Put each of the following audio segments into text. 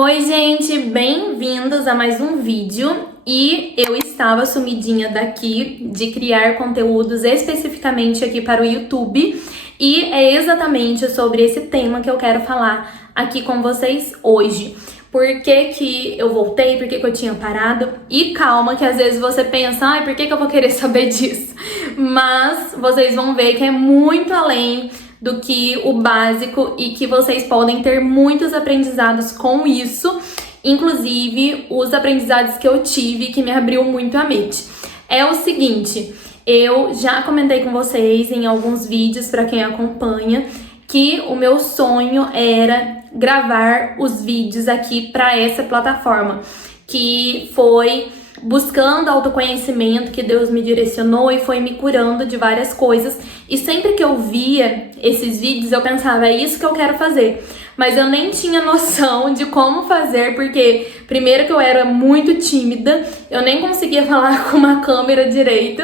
Oi, gente, bem-vindos a mais um vídeo. E eu estava sumidinha daqui de criar conteúdos especificamente aqui para o YouTube. E é exatamente sobre esse tema que eu quero falar aqui com vocês hoje. Por que que eu voltei, por que que eu tinha parado? E calma que às vezes você pensa, ai, por que que eu vou querer saber disso? Mas vocês vão ver que é muito além do que o básico e que vocês podem ter muitos aprendizados com isso, inclusive os aprendizados que eu tive que me abriu muito a mente. É o seguinte, eu já comentei com vocês em alguns vídeos para quem acompanha que o meu sonho era gravar os vídeos aqui para essa plataforma, que foi buscando autoconhecimento, que Deus me direcionou e foi me curando de várias coisas. E sempre que eu via esses vídeos, eu pensava, é isso que eu quero fazer. Mas eu nem tinha noção de como fazer, porque primeiro que eu era muito tímida, eu nem conseguia falar com uma câmera direito.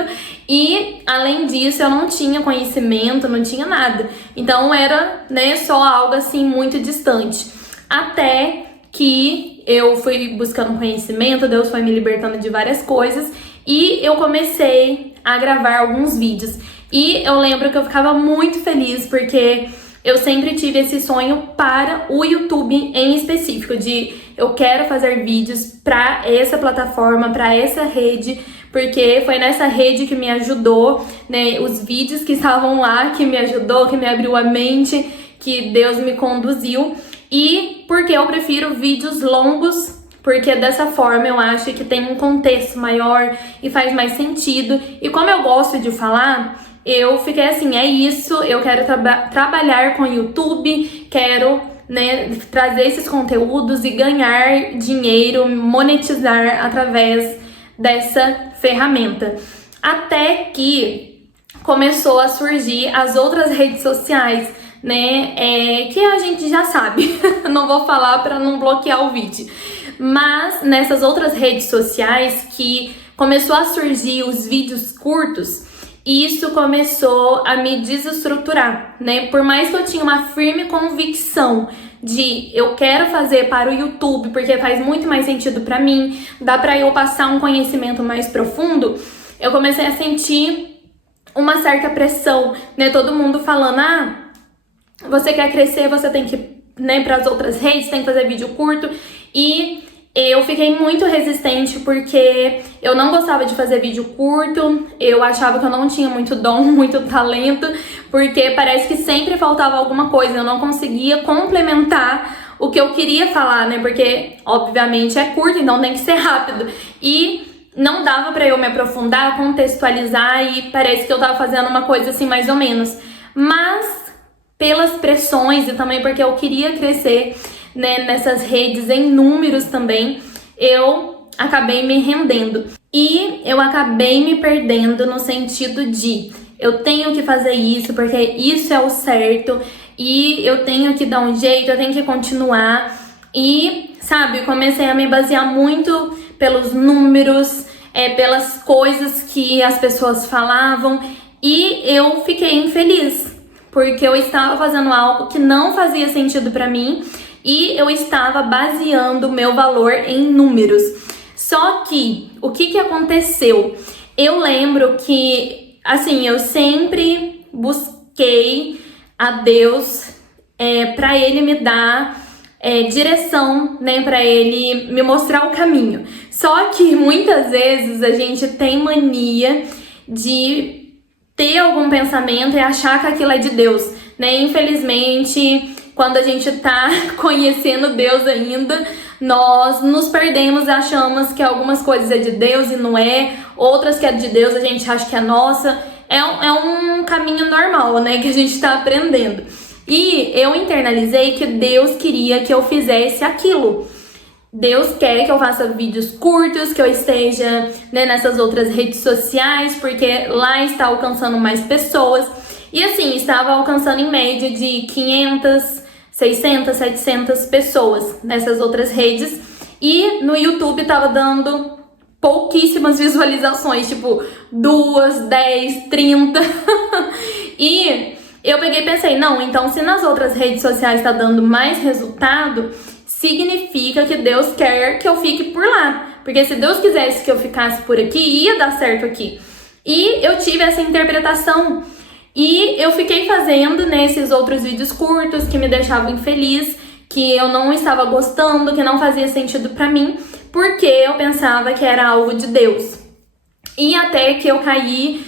E, além disso, eu não tinha conhecimento, não tinha nada. Então era, só algo assim muito distante. Até que eu fui buscando conhecimento, Deus foi me libertando de várias coisas e eu comecei a gravar alguns vídeos. E eu lembro que eu ficava muito feliz porque eu sempre tive esse sonho para o YouTube em específico, de eu quero fazer vídeos para essa plataforma, para essa rede, porque foi nessa rede que me ajudou, os vídeos que estavam lá que me ajudou, que me abriu a mente, que Deus me conduziu. E porque eu prefiro vídeos longos, porque dessa forma eu acho que tem um contexto maior e faz mais sentido. E como eu gosto de falar, eu fiquei assim, é isso, eu quero trabalhar com o YouTube, quero trazer esses conteúdos e ganhar dinheiro, monetizar através dessa ferramenta. Até que começou a surgir as outras redes sociais, que a gente já sabe. Não vou falar para não bloquear o vídeo. Mas nessas outras redes sociais que começou a surgir os vídeos curtos, isso começou a me desestruturar, Por mais que eu tinha uma firme convicção de eu quero fazer para o YouTube, porque faz muito mais sentido para mim, dá para eu passar um conhecimento mais profundo, eu comecei a sentir uma certa pressão, Todo mundo falando, você quer crescer, você tem que ir para as outras redes, tem que fazer vídeo curto. E eu fiquei muito resistente porque eu não gostava de fazer vídeo curto, eu achava que eu não tinha muito dom, muito talento, porque parece que sempre faltava alguma coisa, eu não conseguia complementar o que eu queria falar, porque obviamente é curto, então tem que ser rápido. E não dava pra eu me aprofundar, contextualizar e parece que eu tava fazendo uma coisa assim mais ou menos. Mas pelas pressões e também porque eu queria crescer nessas redes em números também, eu acabei me rendendo. E eu acabei me perdendo no sentido de eu tenho que fazer isso porque isso é o certo e eu tenho que dar um jeito, eu tenho que continuar. E, comecei a me basear muito pelos números, pelas coisas que as pessoas falavam e eu fiquei infeliz, porque eu estava fazendo algo que não fazia sentido pra mim e eu estava baseando o meu valor em números. Só que, o que aconteceu? Eu lembro que, eu sempre busquei a Deus pra Ele me dar direção, pra Ele me mostrar o caminho. Só que muitas vezes a gente tem mania de ter algum pensamento e achar que aquilo é de Deus, Infelizmente, quando a gente tá conhecendo Deus ainda, nós nos perdemos e achamos que algumas coisas é de Deus e não é, outras que é de Deus a gente acha que é nossa. É um caminho normal, que a gente tá aprendendo. E eu internalizei que Deus queria que eu fizesse aquilo. Deus quer que eu faça vídeos curtos, que eu esteja nessas outras redes sociais, porque lá está alcançando mais pessoas. E assim, estava alcançando em média de 500, 600, 700 pessoas nessas outras redes. E no YouTube estava dando pouquíssimas visualizações, tipo 2, 10, 30. E eu peguei e pensei, não, então se nas outras redes sociais está dando mais resultado, se significa que Deus quer que eu fique por lá. Porque se Deus quisesse que eu ficasse por aqui, ia dar certo aqui. E eu tive essa interpretação. E eu fiquei fazendo nesses outros vídeos curtos que me deixavam infeliz, que eu não estava gostando, que não fazia sentido pra mim, porque eu pensava que era algo de Deus. E até que eu caí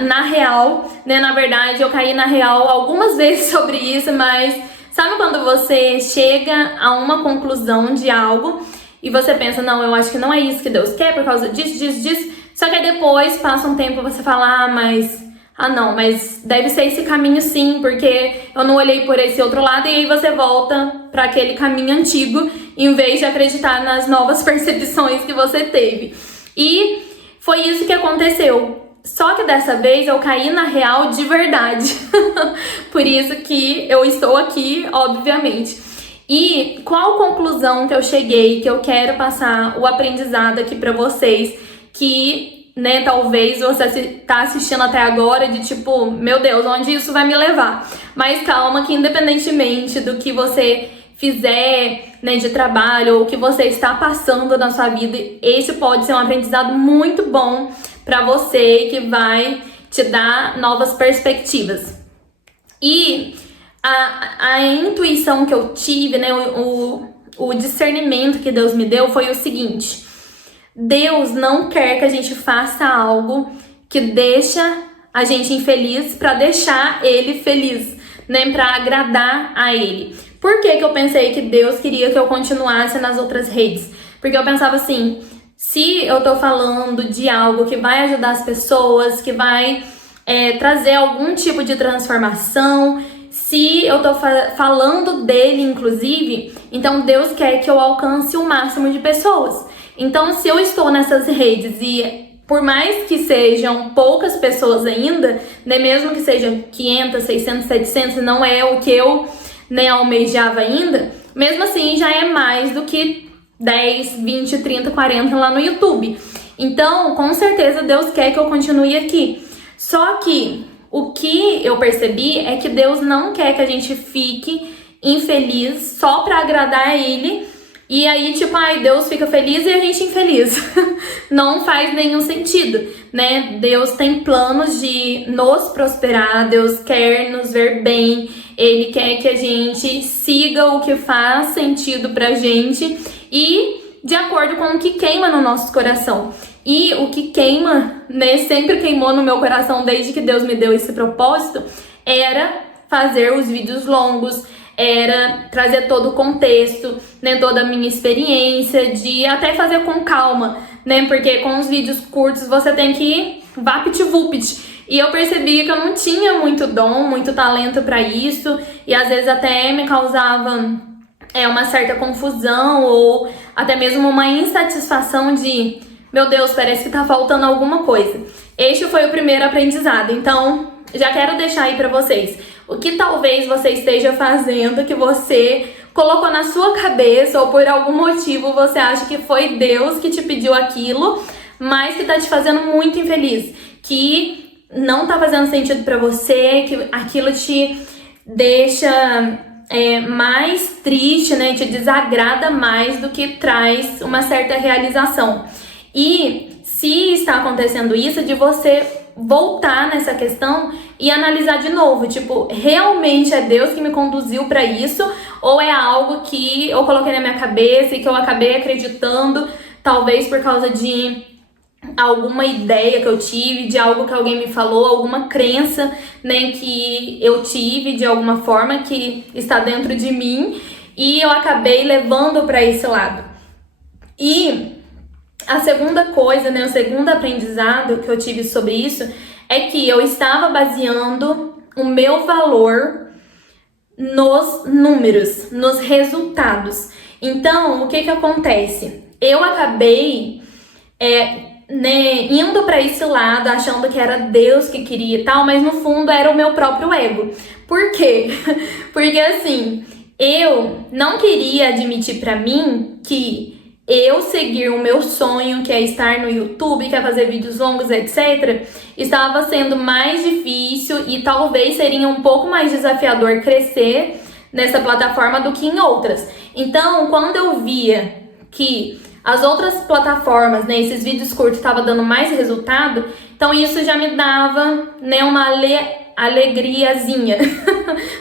na real, né? Na verdade, eu caí na real algumas vezes sobre isso, mas sabe quando você chega a uma conclusão de algo e você pensa, não, eu acho que não é isso que Deus quer por causa disso, disso, disso. Só que aí depois, passa um tempo, você fala, mas deve ser esse caminho sim, porque eu não olhei por esse outro lado, e aí você volta para aquele caminho antigo, em vez de acreditar nas novas percepções que você teve. E foi isso que aconteceu. Só que dessa vez eu caí na real de verdade. Por isso que eu estou aqui, obviamente. E qual conclusão que eu cheguei, que eu quero passar o aprendizado aqui pra vocês, que, né, talvez você tá assistindo até agora de tipo, meu Deus, onde isso vai me levar? Mas calma, que independentemente do que você fizer, né, de trabalho ou o que você está passando na sua vida, esse pode ser um aprendizado muito bom pra você e que vai te dar novas perspectivas. E a intuição que eu tive, né, o discernimento que Deus me deu foi o seguinte: Deus não quer que a gente faça algo que deixa a gente infeliz pra deixar Ele feliz, né, pra agradar a Ele. Por que que eu pensei que Deus queria que eu continuasse nas outras redes? Porque eu pensava assim, se eu tô falando de algo que vai ajudar as pessoas, que vai trazer algum tipo de transformação, se eu tô falando dele, inclusive, então Deus quer que eu alcance o máximo de pessoas. Então, se eu estou nessas redes e por mais que sejam poucas pessoas ainda, né, mesmo que sejam 500, 600, 700, não é o que eu, né, almejava ainda, mesmo assim já é mais do que 10, 20, 30, 40 lá no YouTube. Então, com certeza Deus quer que eu continue aqui. Só que o que eu percebi é que Deus não quer que a gente fique infeliz só pra agradar a Ele. E aí, tipo, Deus fica feliz e a gente infeliz. Não faz nenhum sentido, né? Deus tem planos de nos prosperar, Deus quer nos ver bem, Ele quer que a gente siga o que faz sentido pra gente e de acordo com o que queima no nosso coração. E o que queima, né, sempre queimou no meu coração desde que Deus me deu esse propósito, era fazer os vídeos longos, era trazer todo o contexto, né, toda a minha experiência, de até fazer com calma, né, porque com os vídeos curtos você tem que ir vapt-vupt. E eu percebi que eu não tinha muito dom, muito talento pra isso, e às vezes até me causava uma certa confusão ou até mesmo uma insatisfação de, meu Deus, parece que tá faltando alguma coisa. Este foi o primeiro aprendizado, então já quero deixar aí pra vocês. O que talvez você esteja fazendo que você colocou na sua cabeça ou por algum motivo você acha que foi Deus que te pediu aquilo, mas que tá te fazendo muito infeliz, que não tá fazendo sentido pra você, que aquilo te deixa mais triste, né? Te desagrada mais do que traz uma certa realização. E se está acontecendo isso, de você voltar nessa questão e analisar de novo, tipo, realmente é Deus que me conduziu pra isso ou é algo que eu coloquei na minha cabeça e que eu acabei acreditando, talvez por causa de alguma ideia que eu tive, de algo que alguém me falou, alguma crença, né, que eu tive de alguma forma que está dentro de mim e eu acabei levando pra esse lado. E a segunda coisa, né, o segundo aprendizado que eu tive sobre isso é que eu estava baseando o meu valor nos números, nos resultados. Então, o que que acontece? Eu acabei indo para esse lado, achando que era Deus que queria e tal, mas no fundo era o meu próprio ego. Por quê? Porque assim, eu não queria admitir para mim que eu seguir o meu sonho, que é estar no YouTube, que é fazer vídeos longos, etc., estava sendo mais difícil e talvez seria um pouco mais desafiador crescer nessa plataforma do que em outras. Então, quando eu via que as outras plataformas, né, esses vídeos curtos estavam dando mais resultado, então isso já me dava, né, uma alegriazinha,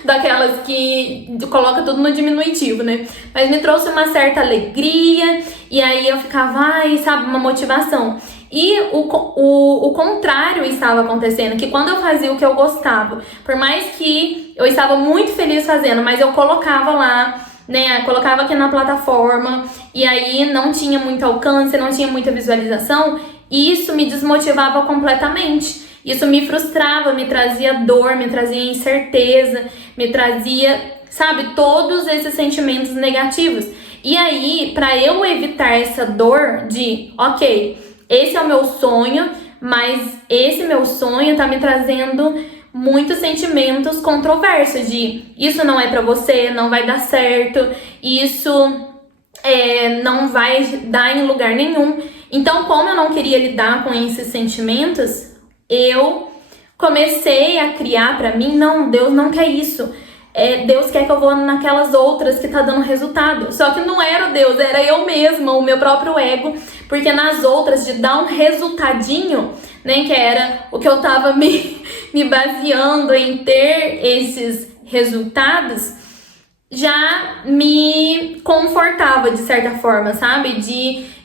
daquelas que coloca tudo no diminutivo, né? Mas me trouxe uma certa alegria, e aí eu ficava, ai, sabe, uma motivação. E o contrário estava acontecendo, que quando eu fazia o que eu gostava, por mais que eu estava muito feliz fazendo, mas eu colocava lá, né, colocava aqui na plataforma, e aí não tinha muito alcance, não tinha muita visualização, e isso me desmotivava completamente. Isso me frustrava, me trazia dor, me trazia incerteza, me trazia, sabe, todos esses sentimentos negativos. E aí, para eu evitar essa dor de, ok, esse é o meu sonho, mas esse meu sonho tá me trazendo muitos sentimentos controversos de isso não é pra você, não vai dar certo, isso não vai dar em lugar nenhum. Então, como eu não queria lidar com esses sentimentos, eu comecei a criar pra mim, não, Deus não quer isso. Deus quer que eu vou naquelas outras que tá dando resultado. Só que não era Deus, era eu mesma, o meu próprio ego. Porque nas outras, de dar um resultadinho, né, que era o que eu tava me baseando em ter esses resultados, já me confortava de certa forma, sabe?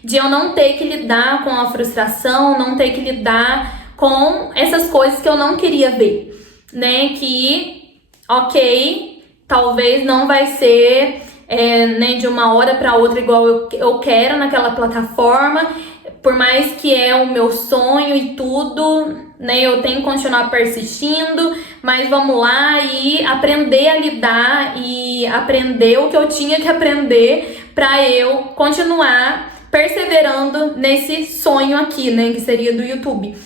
De eu não ter que lidar com a frustração, não ter que lidar com essas coisas que eu não queria ver, né? Que, ok, talvez não vai ser né, de uma hora para outra igual eu quero naquela plataforma, por mais que é o meu sonho e tudo, né, eu tenho que continuar persistindo, mas vamos lá e aprender a lidar e aprender o que eu tinha que aprender para eu continuar perseverando nesse sonho aqui, né, que seria do YouTube.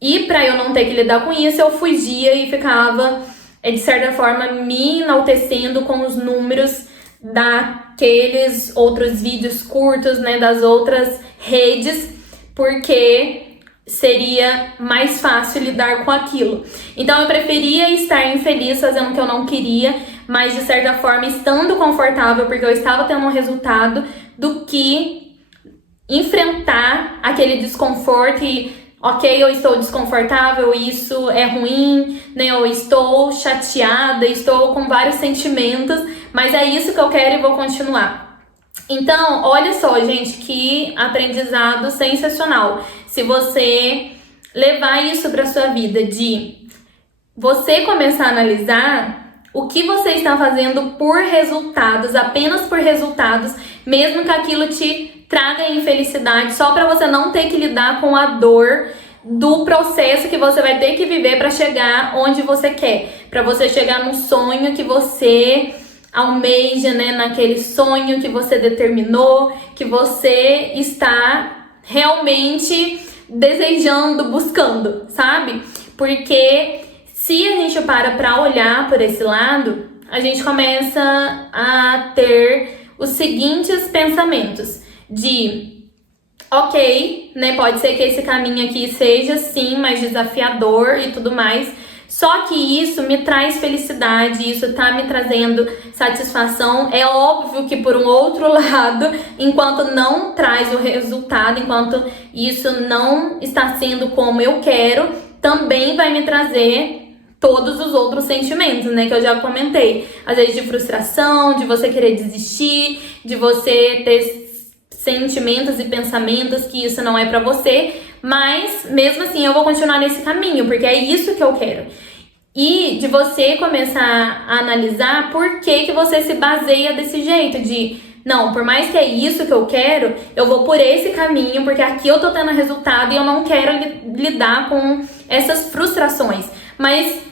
E para eu não ter que lidar com isso, eu fugia e ficava, de certa forma, me enaltecendo com os números daqueles outros vídeos curtos, né, das outras redes, porque seria mais fácil lidar com aquilo. Então eu preferia estar infeliz fazendo o que eu não queria, mas de certa forma estando confortável porque eu estava tendo um resultado, do que enfrentar aquele desconforto e ok, eu estou desconfortável, isso é ruim, né? Eu estou chateada, estou com vários sentimentos, mas é isso que eu quero e vou continuar. Então, olha só, gente, que aprendizado sensacional. Se você levar isso para sua vida, de você começar a analisar o que você está fazendo por resultados, apenas por resultados, mesmo que aquilo te traga infelicidade, só para você não ter que lidar com a dor do processo que você vai ter que viver para chegar onde você quer, para você chegar no sonho que você almeja, né, naquele sonho que você determinou, que você está realmente desejando, buscando, sabe? Porque se a gente para olhar por esse lado, a gente começa a ter os seguintes pensamentos de, ok, né, pode ser que esse caminho aqui seja sim mais desafiador e tudo mais, só que isso me traz felicidade, isso tá me trazendo satisfação. É óbvio que por um outro lado, enquanto não traz o resultado, enquanto isso não está sendo como eu quero, também vai me trazer todos os outros sentimentos, né, que eu já comentei. Às vezes de frustração, de você querer desistir, de você ter sentimentos e pensamentos que isso não é pra você, mas mesmo assim eu vou continuar nesse caminho, porque é isso que eu quero. E de você começar a analisar por que você se baseia desse jeito, de não, por mais que é isso que eu quero, eu vou por esse caminho, porque aqui eu tô tendo resultado e eu não quero lidar com essas frustrações. Mas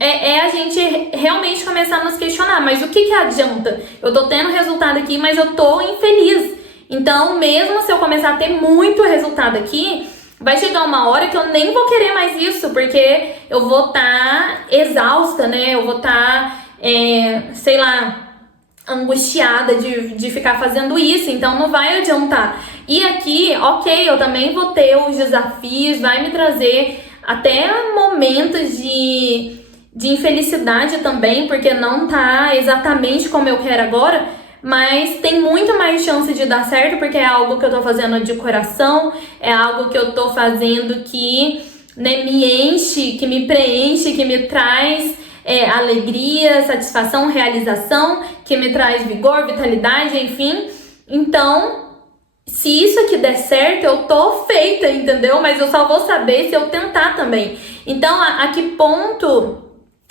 a gente realmente começar a nos questionar, mas o que adianta? Eu tô tendo resultado aqui, mas eu tô infeliz. Então, mesmo se eu começar a ter muito resultado aqui, vai chegar uma hora que eu nem vou querer mais isso, porque eu vou estar exausta, né? Eu vou estar, sei lá, angustiada de ficar fazendo isso, então não vai adiantar. E aqui, ok, eu também vou ter os desafios, vai me trazer até momentos de de infelicidade também, porque não tá exatamente como eu quero agora, mas tem muito mais chance de dar certo, porque é algo que eu tô fazendo de coração, é algo que eu tô fazendo que, né, me enche, que me preenche, que me traz alegria, satisfação, realização, que me traz vigor, vitalidade, enfim. Então, se isso aqui der certo, eu tô feita, entendeu? Mas eu só vou saber se eu tentar também. Então,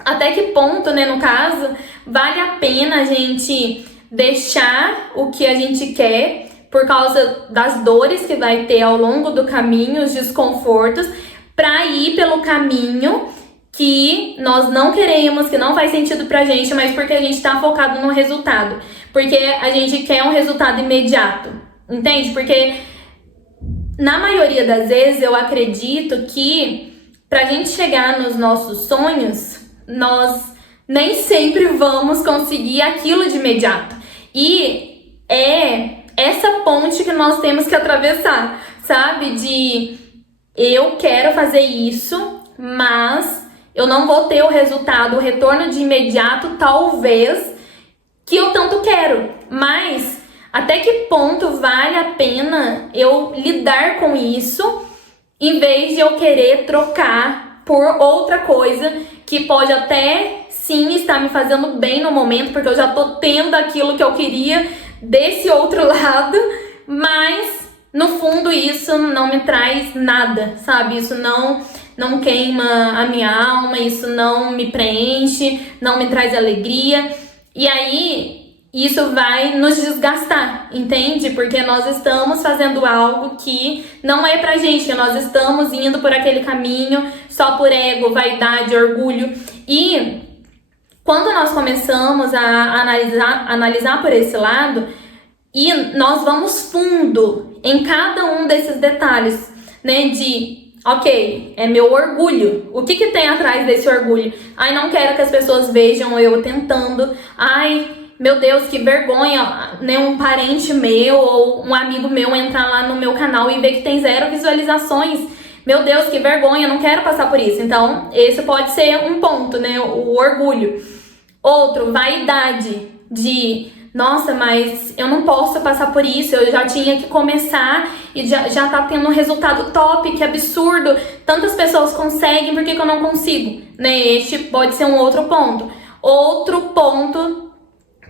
até que ponto, né, no caso, vale a pena a gente deixar o que a gente quer por causa das dores que vai ter ao longo do caminho, os desconfortos, para ir pelo caminho que nós não queremos, que não faz sentido pra gente, mas porque a gente tá focado no resultado. Porque a gente quer um resultado imediato, entende? Porque na maioria das vezes eu acredito que pra gente chegar nos nossos sonhos, nós nem sempre vamos conseguir aquilo de imediato. E é essa ponte que nós temos que atravessar, sabe? De eu quero fazer isso, mas eu não vou ter o resultado, o retorno de imediato, talvez, que eu tanto quero. Mas até que ponto vale a pena eu lidar com isso, em vez de eu querer trocar por outra coisa que pode até sim estar me fazendo bem no momento, porque eu já tô tendo aquilo que eu queria desse outro lado, mas no fundo isso não me traz nada, sabe? Isso não queima a minha alma, isso não me preenche, não me traz alegria. E aí isso vai nos desgastar, entende? Porque nós estamos fazendo algo que não é pra gente, que nós estamos indo por aquele caminho só por ego, vaidade, orgulho. E quando nós começamos a analisar por esse lado, e nós vamos fundo em cada um desses detalhes, né? De, ok, é meu orgulho. O que tem atrás desse orgulho? Ai, não quero que as pessoas vejam eu tentando. Ai, meu Deus, que vergonha, né? Um parente meu ou um amigo meu entrar lá no meu canal e ver que tem 0 visualizações. Meu Deus, que vergonha, não quero passar por isso. Então, esse pode ser um ponto, né? O orgulho. Outro, vaidade. De, nossa, mas eu não posso passar por isso, eu já tinha que começar e já tá tendo um resultado top, que absurdo. Tantas pessoas conseguem, por que eu não consigo? Né? Este pode ser um outro ponto. Outro ponto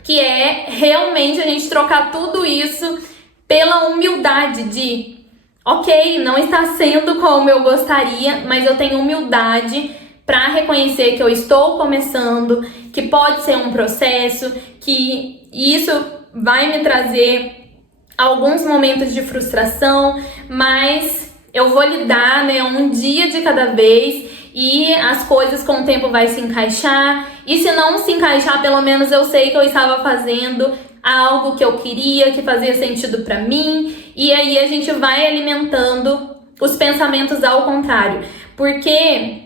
que é realmente a gente trocar tudo isso pela humildade de, ok, não está sendo como eu gostaria, mas eu tenho humildade para reconhecer que eu estou começando, que pode ser um processo, que isso vai me trazer alguns momentos de frustração, mas eu vou lidar, né, um dia de cada vez e as coisas com o tempo vai se encaixar. E se não se encaixar, pelo menos eu sei que eu estava fazendo algo que eu queria, que fazia sentido para mim. E aí a gente vai alimentando os pensamentos ao contrário, porque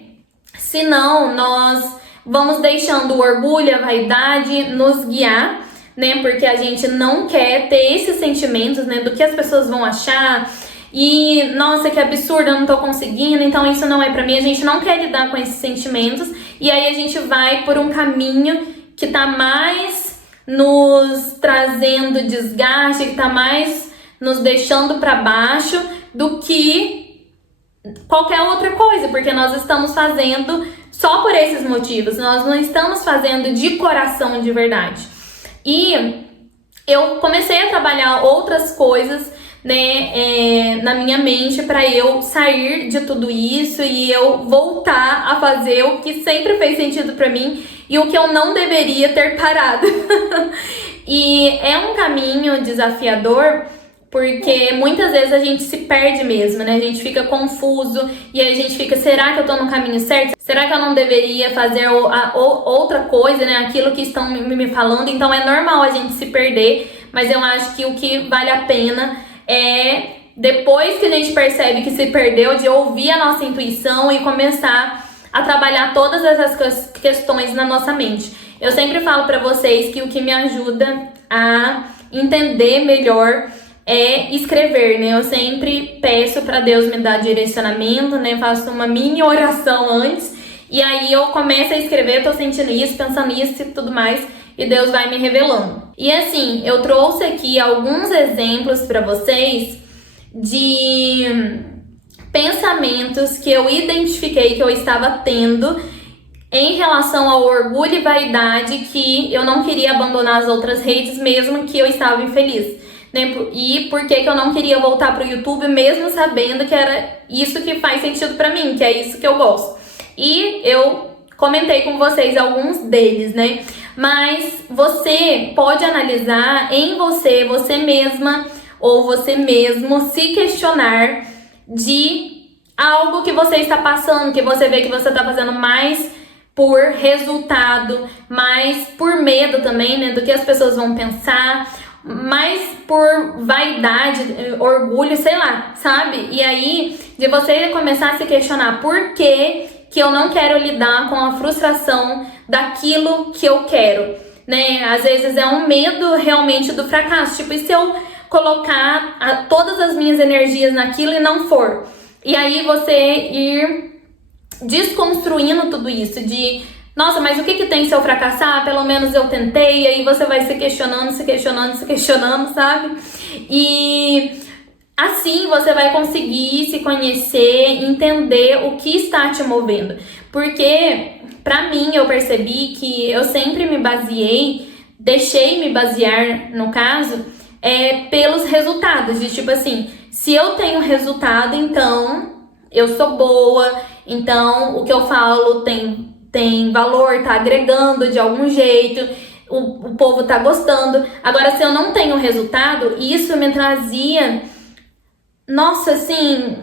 senão nós vamos deixando o orgulho, a vaidade nos guiar, né? Porque a gente não quer ter esses sentimentos, né? Do que as pessoas vão achar. E, nossa, que absurdo, eu não tô conseguindo, então isso não é pra mim. A gente não quer lidar com esses sentimentos. E aí a gente vai por um caminho que tá mais nos trazendo desgaste, que tá mais nos deixando pra baixo do que qualquer outra coisa, porque nós estamos fazendo só por esses motivos, nós não estamos fazendo de coração de verdade. E eu comecei a trabalhar outras coisas, né, na minha mente para eu sair de tudo isso e eu voltar a fazer o que sempre fez sentido para mim e o que eu não deveria ter parado. E é um caminho desafiador, porque muitas vezes a gente se perde mesmo, né? A gente fica confuso e aí a gente fica, será que eu tô no caminho certo? Será que eu não deveria fazer outra coisa, né? Aquilo que estão me falando. Então é normal a gente se perder, mas eu acho que o que vale a pena é, depois que a gente percebe que se perdeu, de ouvir a nossa intuição e começar a trabalhar todas essas questões na nossa mente. Eu sempre falo pra vocês que o que me ajuda a entender melhor é escrever, né? Eu sempre peço pra Deus me dar direcionamento, né? Faço uma mini oração antes E aí eu começo a escrever, tô sentindo isso, pensando isso e tudo mais, e Deus vai me revelando. E assim, eu trouxe aqui alguns exemplos para vocês de pensamentos que eu identifiquei que eu estava tendo em relação ao orgulho e vaidade, que eu não queria abandonar as outras redes mesmo que eu estava infeliz, né? E por que eu não queria voltar pro YouTube mesmo sabendo que era isso que faz sentido pra mim, que é isso que eu gosto. E eu comentei com vocês alguns deles, né? Mas você pode analisar em você, você mesma ou você mesmo se questionar de algo que você está passando, que você vê que você está fazendo mais por resultado, mais por medo também, né, do que as pessoas vão pensar, mais por vaidade, orgulho, sei lá, sabe? E aí, de você começar a se questionar por que eu não quero lidar com a frustração daquilo que eu quero, né? Às vezes é um medo realmente do fracasso, tipo, e se eu colocar todas as minhas energias naquilo e não for? E aí você ir desconstruindo tudo isso de, nossa, mas o que tem se eu fracassar? Pelo menos eu tentei. E aí você vai se questionando, sabe? E assim você vai conseguir se conhecer, entender o que está te movendo. Porque pra mim eu percebi que eu sempre me baseei, deixei me basear no caso, pelos resultados, de tipo assim, se eu tenho resultado, então eu sou boa, então o que eu falo tem valor, tá agregando de algum jeito, o povo tá gostando. Agora, se eu não tenho resultado, isso me trazia, nossa, assim,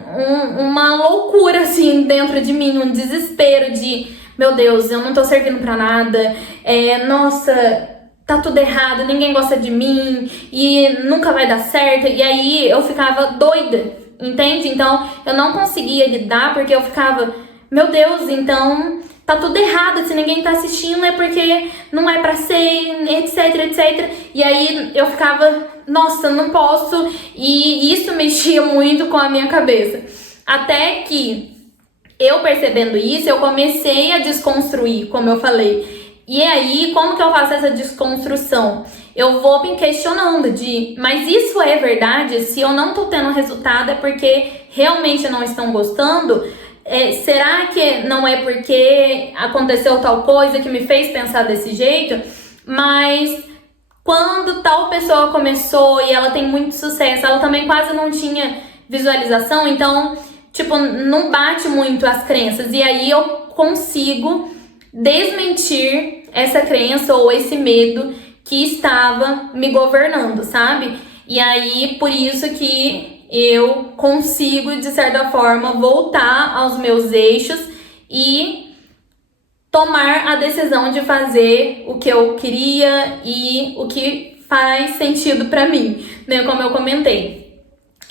uma loucura, assim, dentro de mim, um desespero de, meu Deus, eu não tô servindo pra nada, nossa, tá tudo errado, ninguém gosta de mim e nunca vai dar certo. E aí eu ficava doida, entende? Então eu não conseguia lidar porque eu ficava, meu Deus, então tá tudo errado, se ninguém tá assistindo é porque não é pra ser, etc, etc. E aí eu ficava, nossa, não posso, e isso mexia muito com a minha cabeça. Até que eu percebendo isso, eu comecei a desconstruir, como eu falei. E aí, como que eu faço essa desconstrução? Eu vou me questionando de, mas isso é verdade? Se eu não tô tendo resultado é porque realmente não estão gostando? Será que não é porque aconteceu tal coisa que me fez pensar desse jeito? Mas quando tal pessoa começou e ela tem muito sucesso, ela também quase não tinha visualização, então, tipo, não bate muito as crenças. E aí eu consigo desmentir essa crença ou esse medo que estava me governando, sabe? E aí, por isso que eu consigo, de certa forma, voltar aos meus eixos e tomar a decisão de fazer o que eu queria e o que faz sentido pra mim, né? Como eu comentei.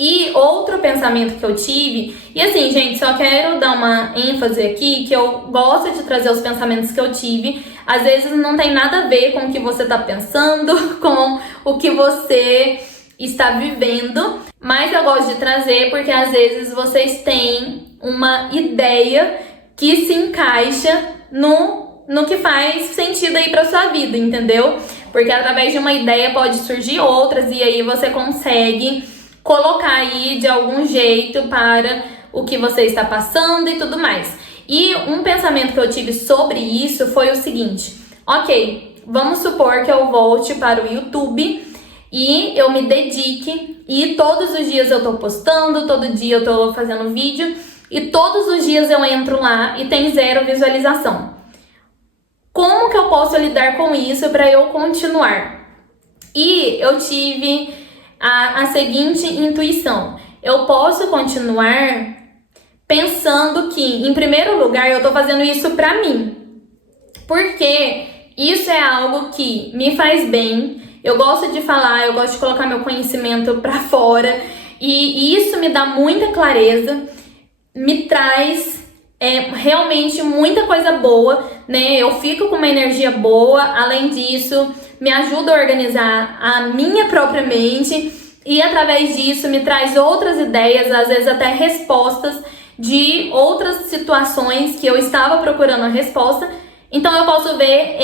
E outro pensamento que eu tive, e assim, gente, só quero dar uma ênfase aqui, que eu gosto de trazer os pensamentos que eu tive. Às vezes não tem nada a ver com o que você tá pensando, com o que você está vivendo, mas eu gosto de trazer porque às vezes vocês têm uma ideia que se encaixa no que faz sentido aí pra sua vida, entendeu? Porque através de uma ideia pode surgir outras e aí você consegue colocar aí de algum jeito para o que você está passando e tudo mais. E um pensamento que eu tive sobre isso foi o seguinte: ok, vamos supor que eu volte para o YouTube e eu me dedique e todos os dias eu tô postando, todo dia eu tô fazendo vídeo e todos os dias eu entro lá e tem 0 visualização. Como que eu posso lidar com isso para eu continuar? E eu tive a seguinte intuição: eu posso continuar pensando que, em primeiro lugar, eu tô fazendo isso pra mim, porque isso é algo que me faz bem, eu gosto de falar, eu gosto de colocar meu conhecimento pra fora, e isso me dá muita clareza, me traz realmente muita coisa boa, né? Eu fico com uma energia boa, além disso, me ajuda a organizar a minha própria mente e através disso me traz outras ideias, às vezes até respostas de outras situações que eu estava procurando a resposta. Então eu posso ver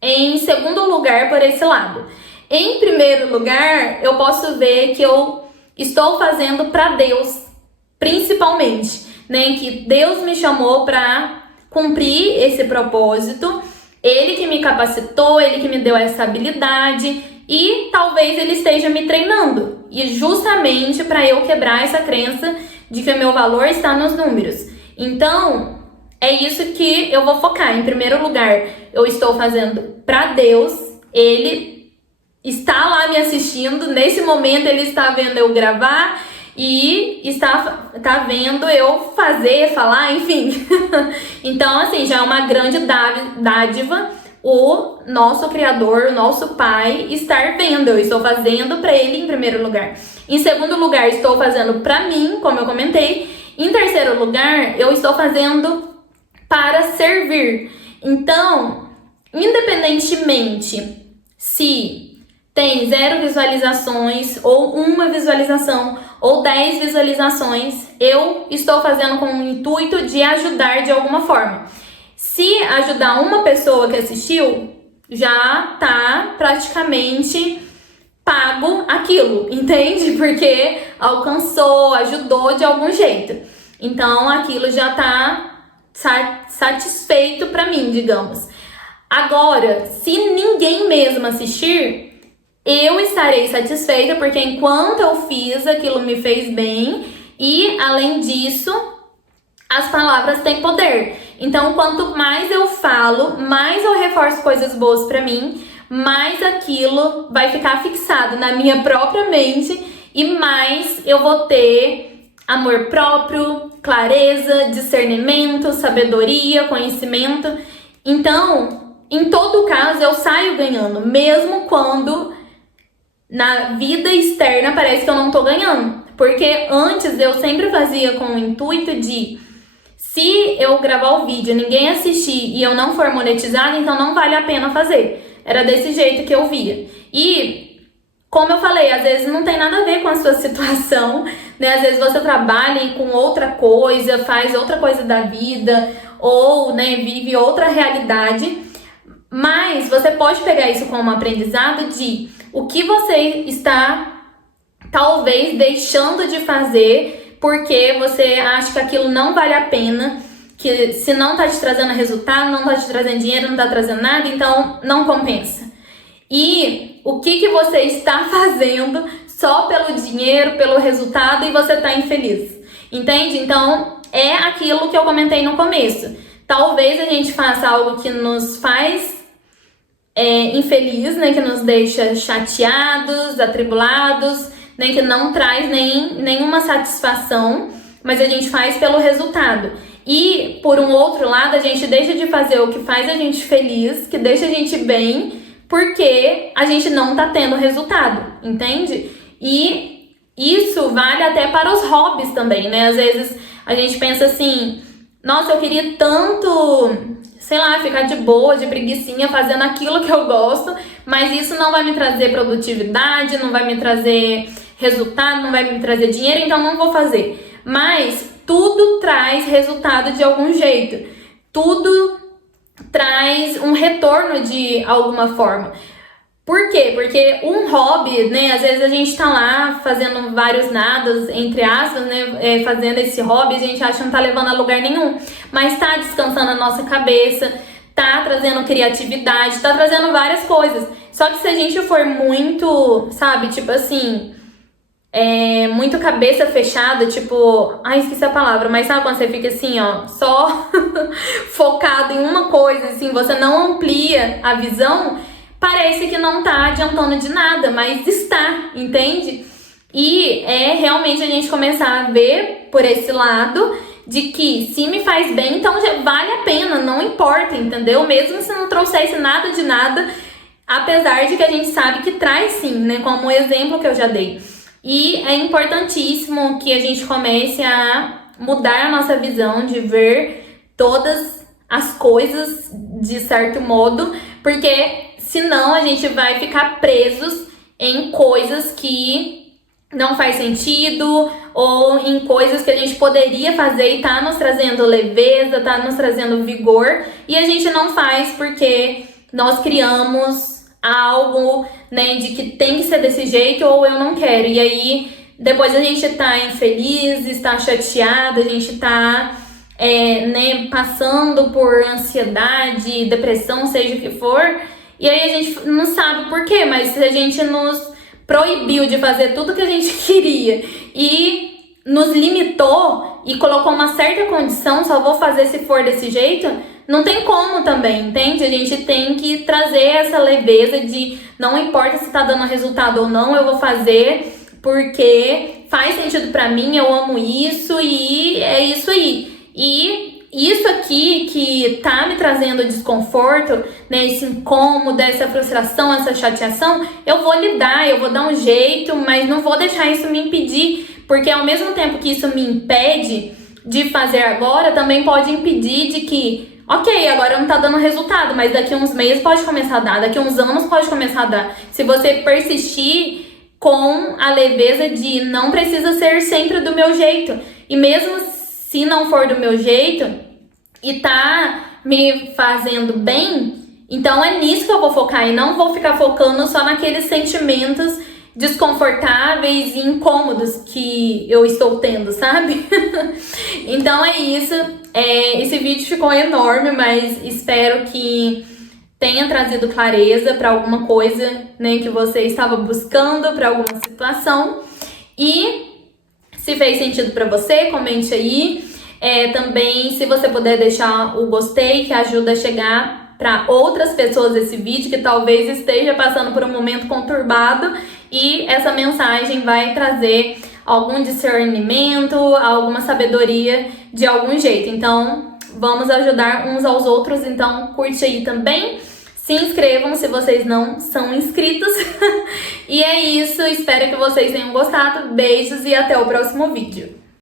em segundo lugar por esse lado. Em primeiro lugar, eu posso ver que eu estou fazendo para Deus, principalmente, né? Que Deus me chamou para cumprir esse propósito. Ele que me capacitou, ele que me deu essa habilidade e talvez ele esteja me treinando. E justamente para eu quebrar essa crença de que o meu valor está nos números. Então, é isso que eu vou focar. Em primeiro lugar, eu estou fazendo para Deus. Ele está lá me assistindo. Nesse momento, ele está vendo eu gravar e tá vendo eu fazer, falar, enfim. Então, assim, já é uma grande dádiva o nosso Criador, o nosso Pai estar vendo. Eu estou fazendo para Ele em primeiro lugar. Em segundo lugar, estou fazendo para mim, como eu comentei. Em terceiro lugar, eu estou fazendo para servir. Então, independentemente se tem 0 visualizações, ou 1 visualização, ou 10 visualizações, eu estou fazendo com o intuito de ajudar de alguma forma. Se ajudar uma pessoa que assistiu, já tá praticamente pago aquilo, entende? Porque alcançou, ajudou de algum jeito. Então aquilo já tá satisfeito pra mim, digamos. Agora, se ninguém mesmo assistir, eu estarei satisfeita, porque enquanto eu fiz, aquilo me fez bem. E, além disso, as palavras têm poder. Então, quanto mais eu falo, mais eu reforço coisas boas pra mim, mais aquilo vai ficar fixado na minha própria mente e mais eu vou ter amor próprio, clareza, discernimento, sabedoria, conhecimento. Então, em todo caso, eu saio ganhando, mesmo quando na vida externa parece que eu não tô ganhando. Porque antes eu sempre fazia com o intuito de, se eu gravar o vídeo, ninguém assistir e eu não for monetizada, então não vale a pena fazer. Era desse jeito que eu via. E, como eu falei, às vezes não tem nada a ver com a sua situação, né? Às vezes você trabalha com outra coisa, faz outra coisa da vida, ou, né, vive outra realidade. Mas você pode pegar isso como um aprendizado de o que você está talvez deixando de fazer porque você acha que aquilo não vale a pena, que se não tá te trazendo resultado, não tá te trazendo dinheiro, não tá trazendo nada, então não compensa. E o que você está fazendo só pelo dinheiro, pelo resultado, e você tá infeliz, entende? Então é aquilo que eu comentei no começo. Talvez a gente faça algo que nos faz infeliz, né, que nos deixa chateados, atribulados, né, que não traz nenhuma satisfação, mas a gente faz pelo resultado. E, por um outro lado, a gente deixa de fazer o que faz a gente feliz, que deixa a gente bem, porque a gente não tá tendo resultado, entende? E isso vale até para os hobbies também, né? Às vezes a gente pensa assim, nossa, eu queria tanto, sei lá, ficar de boa, de preguicinha, fazendo aquilo que eu gosto, mas isso não vai me trazer produtividade, não vai me trazer resultado, não vai me trazer dinheiro, então não vou fazer. Mas tudo traz resultado de algum jeito. Tudo traz um retorno de alguma forma. Por quê? Porque um hobby, né, às vezes a gente tá lá fazendo vários nadas, entre aspas, né, fazendo esse hobby, a gente acha que não tá levando a lugar nenhum, mas tá descansando a nossa cabeça, tá trazendo criatividade, tá trazendo várias coisas. Só que se a gente for muito, sabe, tipo assim, muito cabeça fechada, tipo, ai, esqueci a palavra, mas sabe quando você fica assim, ó, só focado em uma coisa, assim, você não amplia a visão, parece que não tá adiantando de nada, mas está, entende? E é realmente a gente começar a ver por esse lado de que se me faz bem, então já vale a pena, não importa, entendeu? Mesmo se não trouxesse nada de nada, apesar de que a gente sabe que traz sim, né? Como o exemplo que eu já dei. E é importantíssimo que a gente comece a mudar a nossa visão de ver todas as coisas de certo modo, porque senão a gente vai ficar presos em coisas que não faz sentido, ou em coisas que a gente poderia fazer e tá nos trazendo leveza, tá nos trazendo vigor, e a gente não faz porque nós criamos algo, né, de que tem que ser desse jeito ou eu não quero. E aí depois a gente tá infeliz, está chateada, a gente tá né, passando por ansiedade, depressão, seja o que for, e aí a gente não sabe por quê, mas a gente nos proibiu de fazer tudo que a gente queria e nos limitou e colocou uma certa condição, só vou fazer se for desse jeito, não tem como também, entende? A gente tem que trazer essa leveza de não importa se tá dando resultado ou não, eu vou fazer porque faz sentido pra mim, eu amo isso e é isso aí. E isso aqui que tá me trazendo desconforto, né, esse incômodo, essa frustração, essa chateação, eu vou lidar, eu vou dar um jeito, mas não vou deixar isso me impedir, porque ao mesmo tempo que isso me impede de fazer agora, também pode impedir de que, ok, agora não tá dando resultado, mas daqui uns meses pode começar a dar, daqui uns anos pode começar a dar. Se você persistir com a leveza de não precisa ser sempre do meu jeito, e mesmo se não for do meu jeito e tá me fazendo bem, então é nisso que eu vou focar e não vou ficar focando só naqueles sentimentos desconfortáveis e incômodos que eu estou tendo, sabe? Então é isso. Esse vídeo ficou enorme, mas espero que tenha trazido clareza para alguma coisa, né, que você estava buscando, para alguma situação. E se fez sentido pra você, comente aí. Também, se você puder deixar o gostei, que ajuda a chegar para outras pessoas esse vídeo, que talvez esteja passando por um momento conturbado, e essa mensagem vai trazer algum discernimento, alguma sabedoria de algum jeito. Então, vamos ajudar uns aos outros, então curte aí também. Se inscrevam se vocês não são inscritos. E é isso, espero que vocês tenham gostado. Beijos e até o próximo vídeo.